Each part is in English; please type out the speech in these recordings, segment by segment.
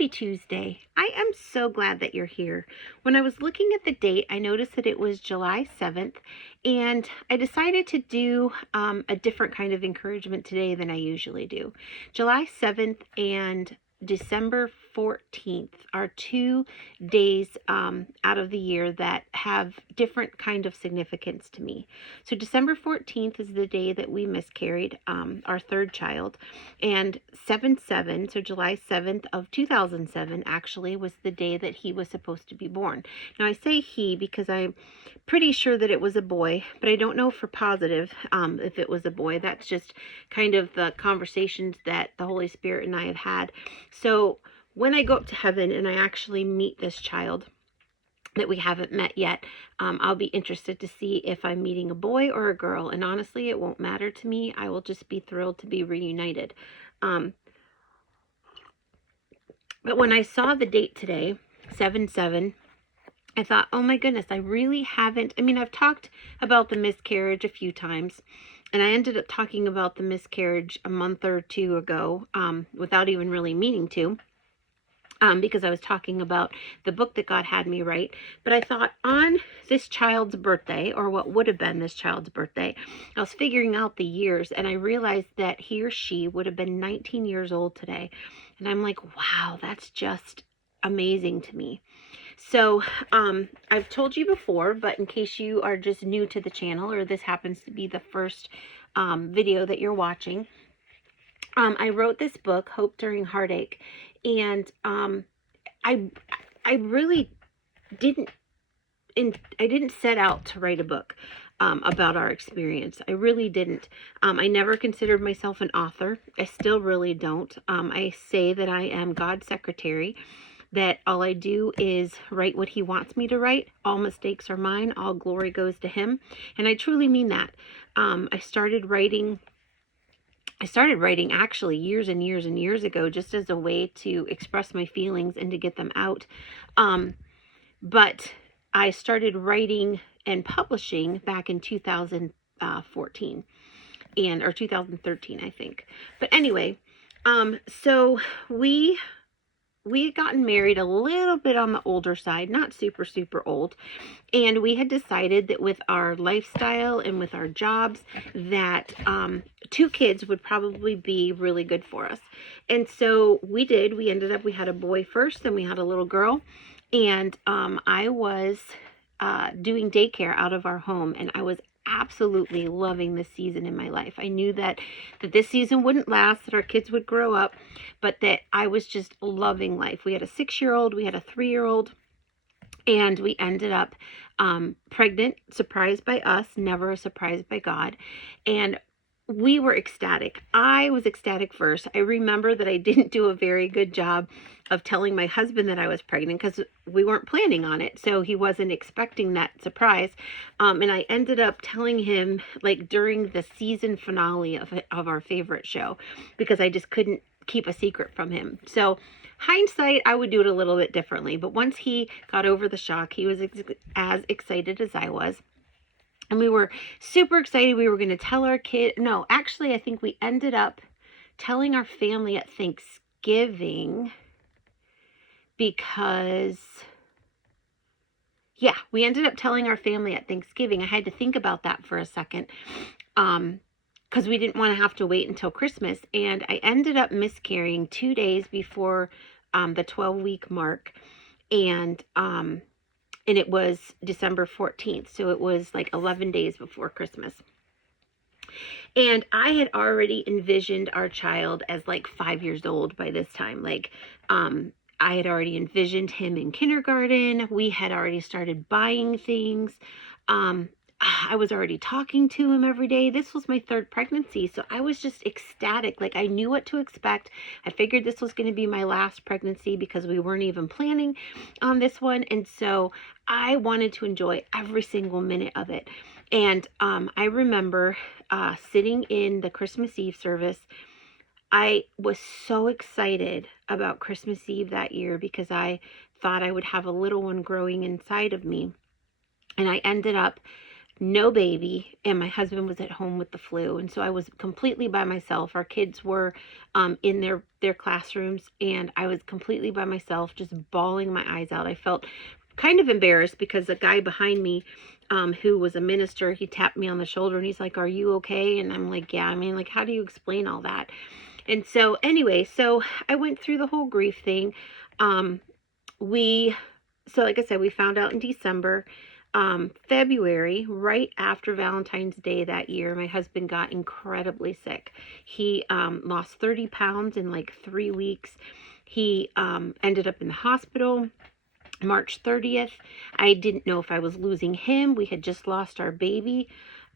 Happy Tuesday. I am so glad that you're here. When I was looking at the date, I noticed that it was July 7th, and I decided to do a different kind of encouragement today than I usually do. July 7th and December 14th are 2 days out of the year that have different kind of significance to me. So December 14th is the day that we miscarried our third child, and 7/7, so July 7th of 2007 actually was the day that he was supposed to be born. Now I say he because I'm pretty sure that it was a boy, but I don't know for positive if it was a boy. That's just kind of the conversations that the Holy Spirit and I have had. So when I go up to heaven and I actually meet this child that we haven't met yet, I'll be interested to see if I'm meeting a boy or a girl. And honestly, it won't matter to me. I will just be thrilled to be reunited. But when I saw the date today, 7/7, I thought, oh my goodness, I really haven't. I mean, I've talked about the miscarriage a few times, and I ended up talking about the miscarriage a month or two ago without even really meaning to. Because I was talking about the book that God had me write. But I thought on this child's birthday, or what would have been this child's birthday, I was figuring out the years, and I realized that he or she would have been 19 years old today. And I'm like, wow, that's just amazing to me. So I've told you before, but in case you are just new to the channel, or this happens to be the first video that you're watching, I wrote this book, Hope During Heartache, and I really didn't set out to write a book about our experience. I really didn't. I never considered myself an author. I still really don't. I say that I am God's secretary, that all I do is write what he wants me to write. All mistakes are mine. All glory goes to him. And I truly mean that. I started writing actually years and years and years ago, just as a way to express my feelings and to get them out. But I started writing and publishing back in 2014 or 2013, I think. But anyway, so we had gotten married a little bit on the older side, not super, super old. And we had decided that with our lifestyle and with our jobs that 2 kids would probably be really good for us. And so we did. We ended up, we had a boy first, then we had a little girl. And I was doing daycare out of our home, and I was absolutely loving this season in my life. I knew that this season wouldn't last, that our kids would grow up, but that I was just loving life. We had a 6-year-old, we had a 3-year-old, and we ended up pregnant, surprised by us, never a surprise by God. And we were ecstatic. I was ecstatic first. I remember that I didn't do a very good job of telling my husband that I was pregnant because we weren't planning on it. So he wasn't expecting that surprise. And I ended up telling him like during the season finale of our favorite show, because I just couldn't keep a secret from him. So hindsight, I would do it a little bit differently. But once he got over the shock, he was as excited as I was. And we were super excited. We were going to tell our kid. No, actually, I think we ended up telling our family at Thanksgiving because, yeah, we ended up telling our family at Thanksgiving. I had to think about that for a second because we didn't want to have to wait until Christmas. And I ended up miscarrying 2 days before the 12-week mark. And it was December 14th. So it was like 11 days before Christmas. And I had already envisioned our child as like 5 years old by this time. Like, I had already envisioned him in kindergarten. We had already started buying things. I was already talking to him every day. This was my 3rd pregnancy. So I was just ecstatic. Like I knew what to expect. I figured this was going to be my last pregnancy because we weren't even planning on this one. And so I wanted to enjoy every single minute of it. And I remember sitting in the Christmas Eve service. I was so excited about Christmas Eve that year because I thought I would have a little one growing inside of me. And I ended up no baby, and my husband was at home with the flu, and so I was completely by myself. Our kids were in their classrooms, and I was completely by myself, just bawling my eyes out. I felt kind of embarrassed because the guy behind me, who was a minister, he tapped me on the shoulder and he's like, "Are you okay?" And I'm like, "Yeah." I mean, like, how do you explain all that? And so anyway, so I went through the whole grief thing. Um, we, so like I said, we found out in December. February, right after Valentine's Day that year, my husband got incredibly sick. He lost 30 pounds in like 3 weeks. He ended up in the hospital March 30th. I didn't know if I was losing him. We had just lost our baby.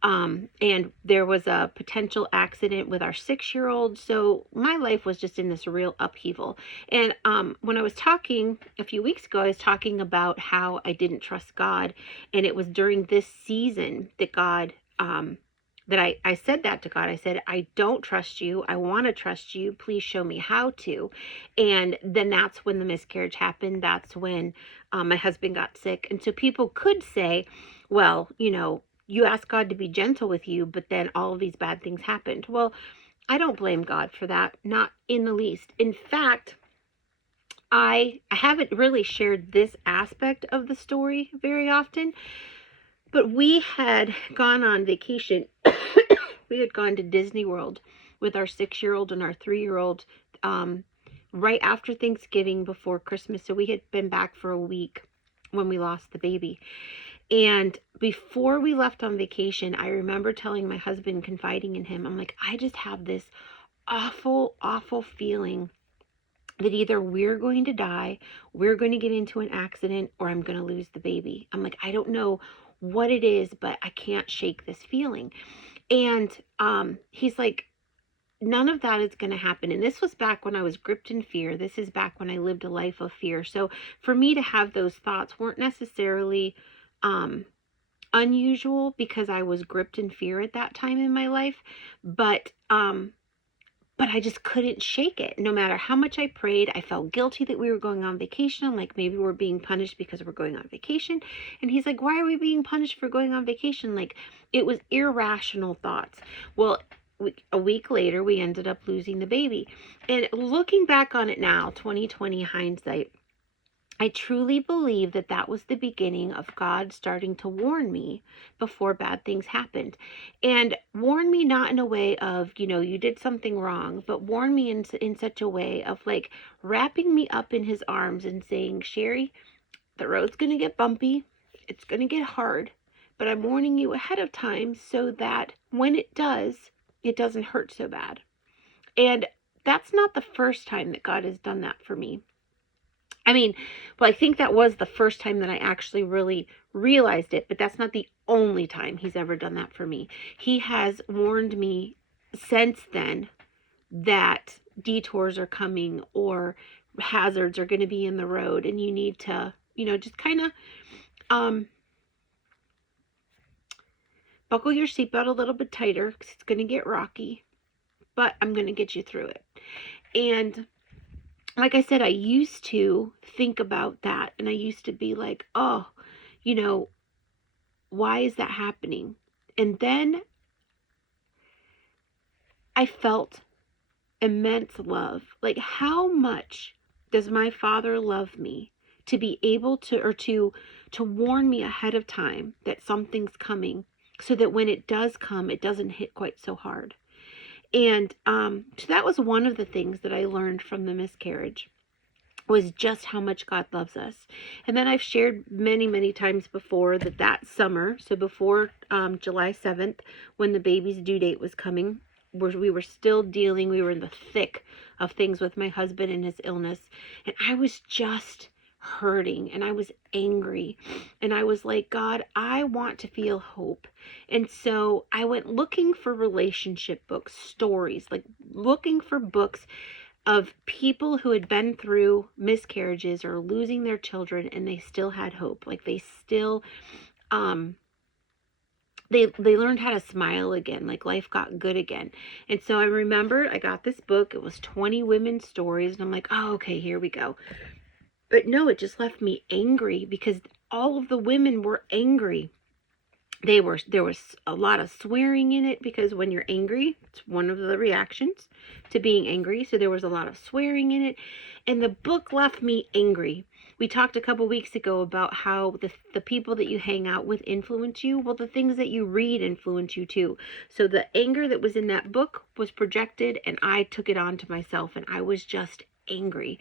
And there was a potential accident with our 6-year-old. So my life was just in this real upheaval. And when I was talking a few weeks ago, I was talking about how I didn't trust God. And it was during this season that God, that I said that to God. I said, "I don't trust you. I want to trust you. Please show me how to." And then that's when the miscarriage happened. That's when my husband got sick. And so people could say, well, you asked God to be gentle with you, but then all of these bad things happened. Well, I don't blame God for that, not in the least. In fact, I haven't really shared this aspect of the story very often, but we had gone on vacation. We had gone to Disney World with our 6-year-old and our 3-year-old right after Thanksgiving, before Christmas. So we had been back for a week when we lost the baby. And before we left on vacation, I remember telling my husband, confiding in him, I'm like, I just have this awful, awful feeling that either we're going to die, we're going to get into an accident, or I'm going to lose the baby. I'm like, I don't know what it is, but I can't shake this feeling. And he's like, none of that is going to happen. And this was back when I was gripped in fear. This is back when I lived a life of fear. So for me to have those thoughts weren't necessarily unusual, because I was gripped in fear at that time in my life. But I just couldn't shake it. No matter how much I prayed, I felt guilty that we were going on vacation. I'm like, maybe we're being punished because we're going on vacation. And he's like, why are we being punished for going on vacation? Like, it was irrational thoughts. Well, a week later, we ended up losing the baby. And looking back on it now, 2020 hindsight, I truly believe that that was the beginning of God starting to warn me before bad things happened. And warn me not in a way of, you did something wrong, but warn me in such a way of like wrapping me up in his arms and saying, Sherry, the road's going to get bumpy. It's going to get hard, but I'm warning you ahead of time so that when it does, it doesn't hurt so bad. And that's not the first time that God has done that for me. I mean, well, I think that was the first time that I actually really realized it, but that's not the only time he's ever done that for me. He has warned me since then that detours are coming or hazards are going to be in the road, and you need to, just kind of buckle your seatbelt a little bit tighter, because it's going to get rocky, but I'm going to get you through it. And like I said, I used to think about that, and I used to be like, oh, why is that happening? And then I felt immense love. Like, how much does my Father love me to be able to, or to warn me ahead of time that something's coming, so that when it does come, it doesn't hit quite so hard. And so that was one of the things that I learned from the miscarriage, was just how much God loves us. And then I've shared many, many times before that summer, so before July 7th, when the baby's due date was coming, we were still dealing, we were in the thick of things with my husband and his illness. And I was just hurting, and I was angry, and I was like, God, I want to feel hope. And so I went looking for relationship books, stories, like looking for books of people who had been through miscarriages or losing their children, and they still had hope. Like, they still they learned how to smile again, like life got good again. And so I remember I got this book. It was 20 women's stories, and I'm like, oh, okay, here we go. But no, it just left me angry, because all of the women were angry. there was a lot of swearing in it, because when you're angry, it's one of the reactions to being angry. So there was a lot of swearing in it, and the book left me angry. We talked a couple weeks ago about how the people that you hang out with influence you. Well, the things that you read influence you too. So the anger that was in that book was projected, and I took it on to myself, and I was just angry.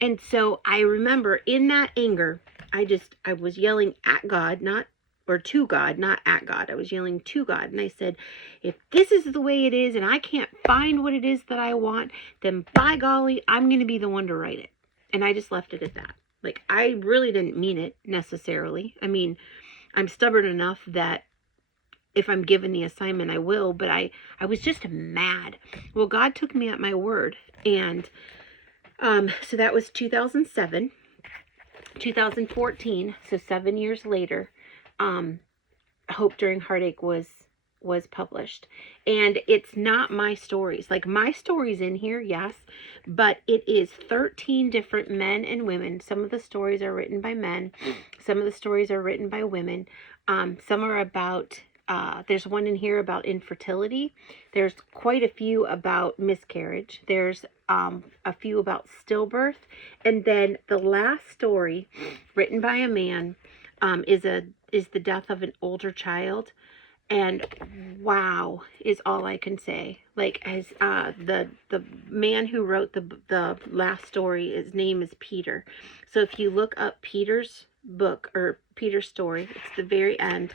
And so I remember in that anger, I was yelling at God, not or to God, not at God. I was yelling to God. And I said, if this is the way it is and I can't find what it is that I want, then by golly, I'm going to be the one to write it. And I just left it at that. Like, I really didn't mean it necessarily. I mean, I'm stubborn enough that if I'm given the assignment, I will. But I was just mad. Well, God took me at my word. And so that was 2007. 2014, so 7 years later, Hope During Heartache was published. And it's not my stories. Like, my stories in here, yes, but it is 13 different men and women. Some of the stories are written by men. Some of the stories are written by women. Some are about, there's one in here about infertility. There's quite a few about miscarriage. There's a few about stillbirth. And then the last story, written by a man, is the death of an older child. And wow is all I can say. Like, as the man who wrote the last story, his name is Peter. So if you look up Peter's book, or Peter's story, it's the very end.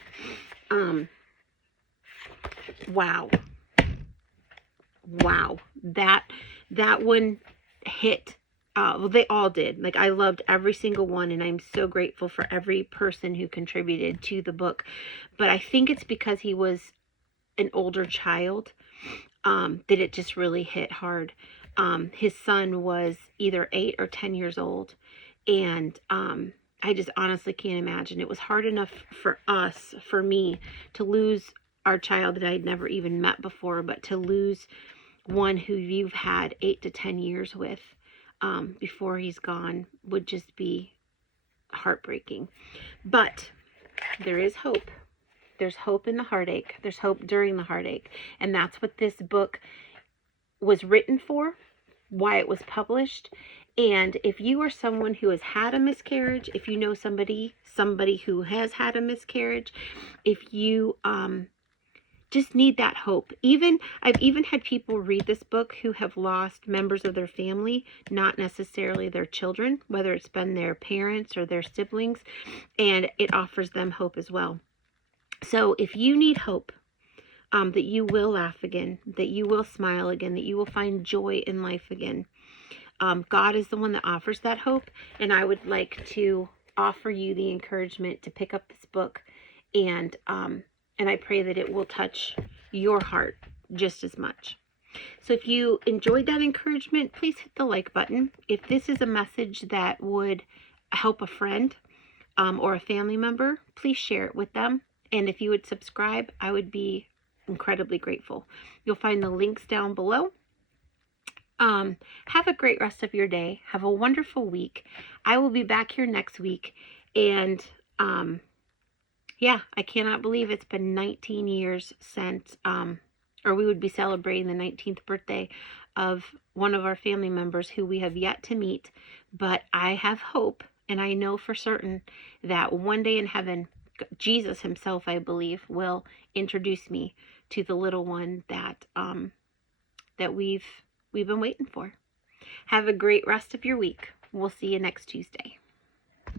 Wow, that one hit. Well, they all did. Like, I loved every single one, and I'm so grateful for every person who contributed to the book. But I think it's because he was an older child, that it just really hit hard. His son was either 8 or 10 years old, and I just honestly can't imagine. It was hard enough for me, to lose our child that I'd never even met before, but to lose one who you've had 8 to 10 years with before he's gone would just be heartbreaking. But there is hope. There's hope in the heartache. There's hope during the heartache. And that's what this book was written for, why it was published. And if you are someone who has had a miscarriage, if you know somebody who has had a miscarriage, if you just need that hope. I've even had people read this book who have lost members of their family, not necessarily their children, whether it's been their parents or their siblings, and it offers them hope as well. So if you need hope, that you will laugh again, that you will smile again, that you will find joy in life again, God is the one that offers that hope. And I would like to offer you the encouragement to pick up this book, and I pray that it will touch your heart just as much. So if you enjoyed that encouragement, please hit the like button. If this is a message that would help a friend or a family member, please share it with them. And if you would subscribe, I would be incredibly grateful. You'll find the links down below. Have a great rest of your day. Have a wonderful week. I will be back here next week. And yeah, I cannot believe it's been 19 years since, or we would be celebrating the 19th birthday of one of our family members who we have yet to meet. But I have hope, and I know for certain that one day in heaven, Jesus himself, I believe, will introduce me to the little one that we've been waiting for. Have a great rest of your week. We'll see you next Tuesday.